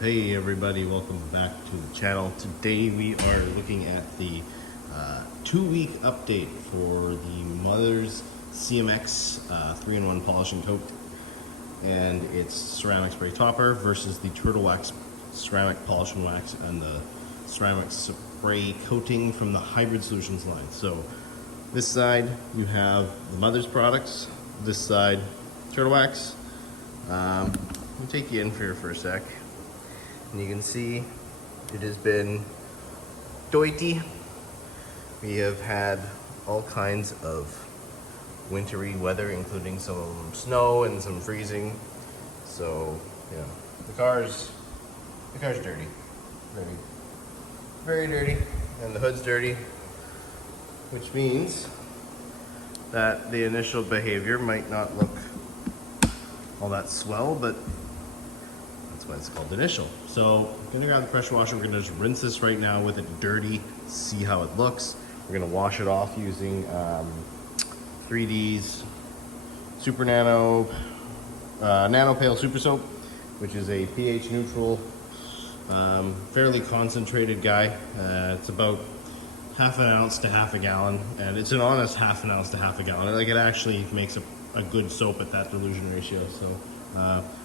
Hey everybody, welcome back to the channel. Today we are looking at the 2-week update for the Mother's CMX 3-in-1 polish and coat and its ceramic spray topper versus the Turtle Wax ceramic polish and wax and the ceramic spray coating from the Hybrid Solutions line. So this side you have the Mother's products, this side Turtle Wax. Let me take you in here for a sec. And you can see it has been doity. We have had all kinds of wintry weather, including some snow and some freezing. So, yeah, the car's dirty. Very dirty. And the hood's dirty, which means that the initial behavior might not look all that swell, but that's why it's called initial. So I'm gonna grab the pressure washer. We're gonna just rinse this right now with it dirty, see how it looks. We're gonna wash it off using 3D's Super Nano Pale Super Soap, which is a pH neutral, fairly concentrated guy. It's about half an ounce to half a gallon, and it's an honest half an ounce to half a gallon. Like, it actually makes a good soap at that dilution ratio. So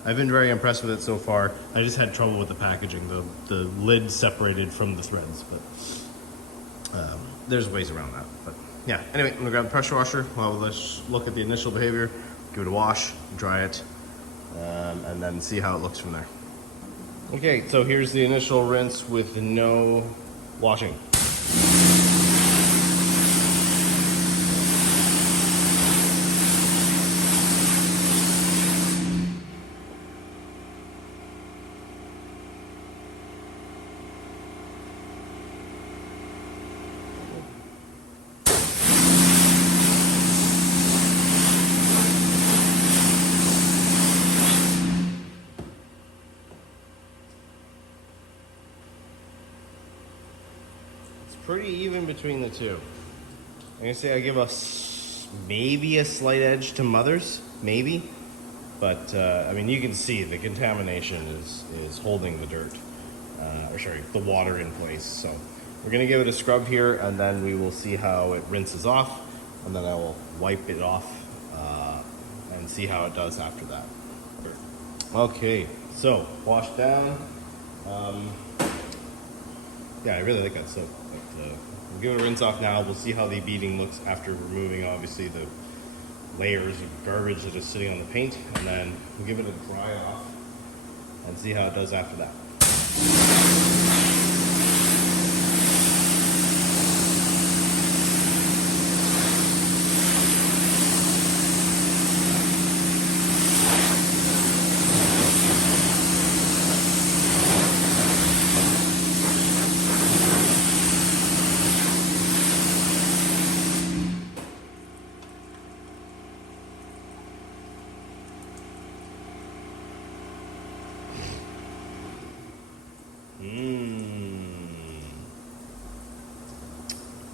I've been very impressed with it so far. I just had trouble with the packaging. The lid separated from the threads, but there's ways around that. But yeah, anyway, I'm gonna grab the pressure washer. Well, let's look at the initial behavior, give it a wash, dry it, and then see how it looks from there. Okay, so here's the initial rinse with no washing. Pretty even between the two. I'm gonna say I give us maybe a slight edge to Mother's, maybe, but I mean, you can see the contamination is holding the dirt, the water in place. So we're gonna give it a scrub here, and then we will see how it rinses off, and then I will wipe it off and see how it does after that. Okay, so wash down. Yeah, I really like that soap. But, we'll give it a rinse off now. We'll see how the beading looks after removing, obviously, the layers of garbage that is sitting on the paint. And then we'll give it a dry off and see how it does after that.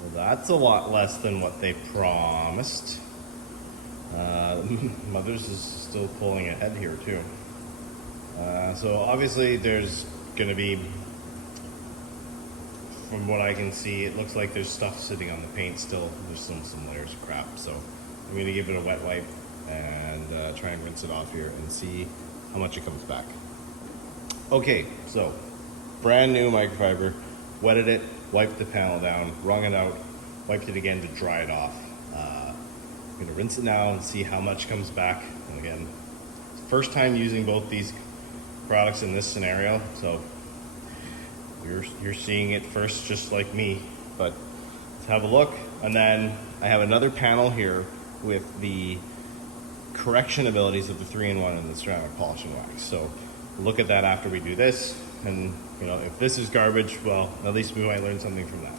Well, that's a lot less than what they promised. Mother's is still pulling ahead here too. So obviously there's gonna be, from what I can see, it looks like there's stuff sitting on the paint still. There's some layers of crap. So I'm gonna give it a wet wipe and try and rinse it off here and see how much it comes back. Okay, so brand new microfiber, wetted it, wiped the panel down, wrung it out, wiped it again to dry it off. I'm gonna rinse it now and see how much comes back. And again, it's the first time using both these products in this scenario, so you're seeing it first just like me, but let's have a look. And then I have another panel here with the correction abilities of the 3-in-1 and the ceramic polish and wax. So look at that after we do this, and you know, if this is garbage, well, at least we might learn something from that.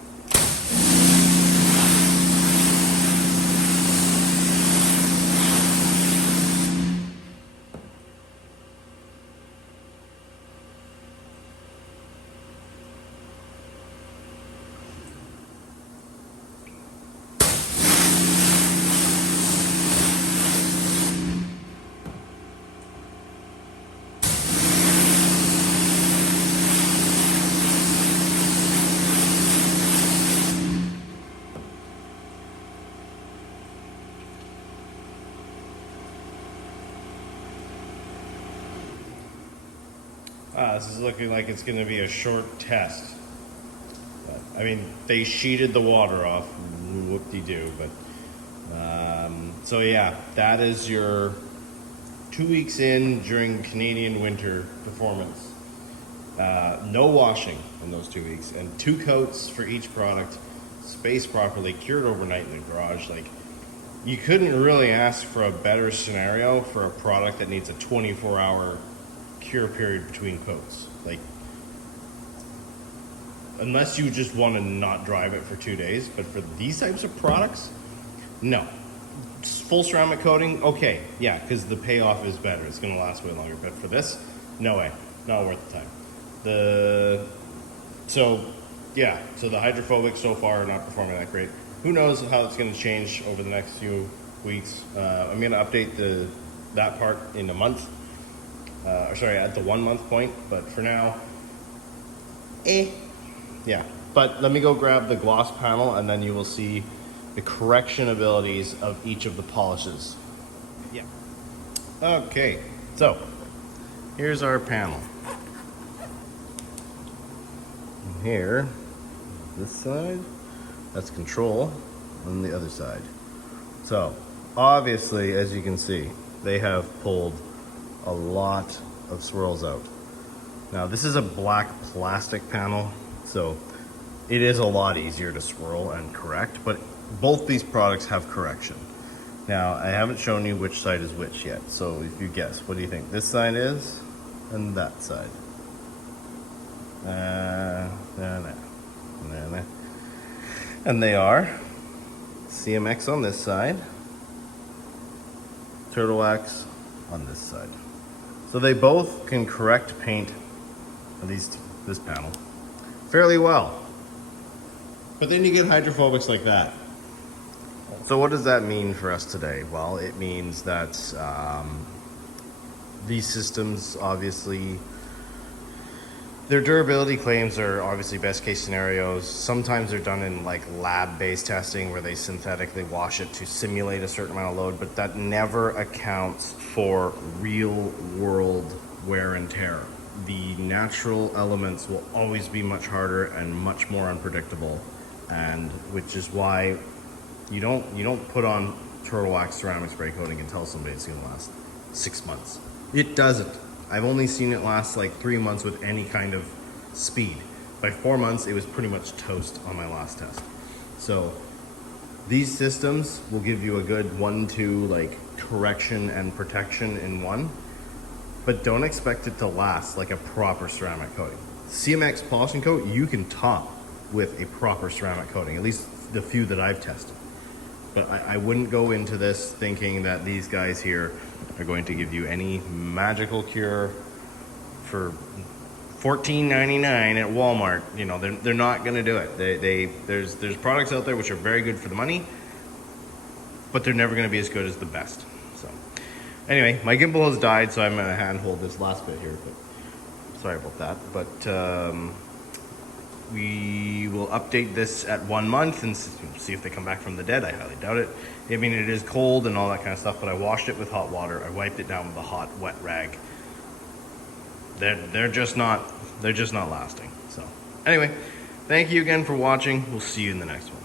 This is looking like it's going to be a short test. But, I mean, they sheeted the water off, whoop-de-doo, but so yeah, that is your 2 weeks in during Canadian winter performance. No washing in those 2 weeks, and 2 coats for each product, spaced properly, cured overnight in the garage. Like, you couldn't really ask for a better scenario for a product that needs a 24-hour cure period between coats. Like, unless you just want to not drive it for 2 days, but for these types of products, no. Full ceramic coating, okay, yeah, because the payoff is better. It's going to last way longer. But for this, no way, not worth the time. So the hydrophobic so far are not performing that great. Who knows how it's going to change over the next few weeks. I'm going to update that part in a month. At the 1 month point. But for now, yeah. But let me go grab the gloss panel, and then you will see the correction abilities of each of the polishes. Yeah. Okay, so here's our panel. Here, this side, that's control on the other side. So obviously, as you can see, they have pulled a lot of swirls out. Now this is a black plastic panel, so it is a lot easier to swirl and correct, but both these products have correction. Now, I haven't shown you which side is which yet, so if you guess, what do you think this side is and that side? And they are CMX on this side, Turtle Wax on this side. So they both can correct paint, at least this panel, fairly well. But then you get hydrophobics like that. So what does that mean for us today? Well, it means that these systems, obviously, their durability claims are obviously best case scenarios. Sometimes they're done in like lab-based testing where they synthetically wash it to simulate a certain amount of load, but that never accounts for real world wear and tear. The natural elements will always be much harder and much more unpredictable, and which is why you don't put on Turtle Wax ceramic spray coating and tell somebody it's gonna last 6 months. It doesn't. I've only seen it last like 3 months with any kind of speed. By 4 months, it was pretty much toast on my last test. So these systems will give you a good 1-2 like correction and protection in one, but don't expect it to last like a proper ceramic coating. CMX polishing coat, you can top with a proper ceramic coating, at least the few that I've tested. But I wouldn't go into this thinking that these guys here are going to give you any magical cure for $14.99 at Walmart. You know, they're not going to do it. There's products out there which are very good for the money, but they're never going to be as good as the best. So anyway, my gimbal has died, so I'm going to handhold this last bit here. But sorry about that. But we will update this at 1 month and see if they come back from the dead. I highly doubt it. I mean, it is cold and all that kind of stuff, but I washed it with hot water. I wiped it down with a hot, wet rag. They're just not lasting. So anyway, thank you again for watching. We'll see you in the next one.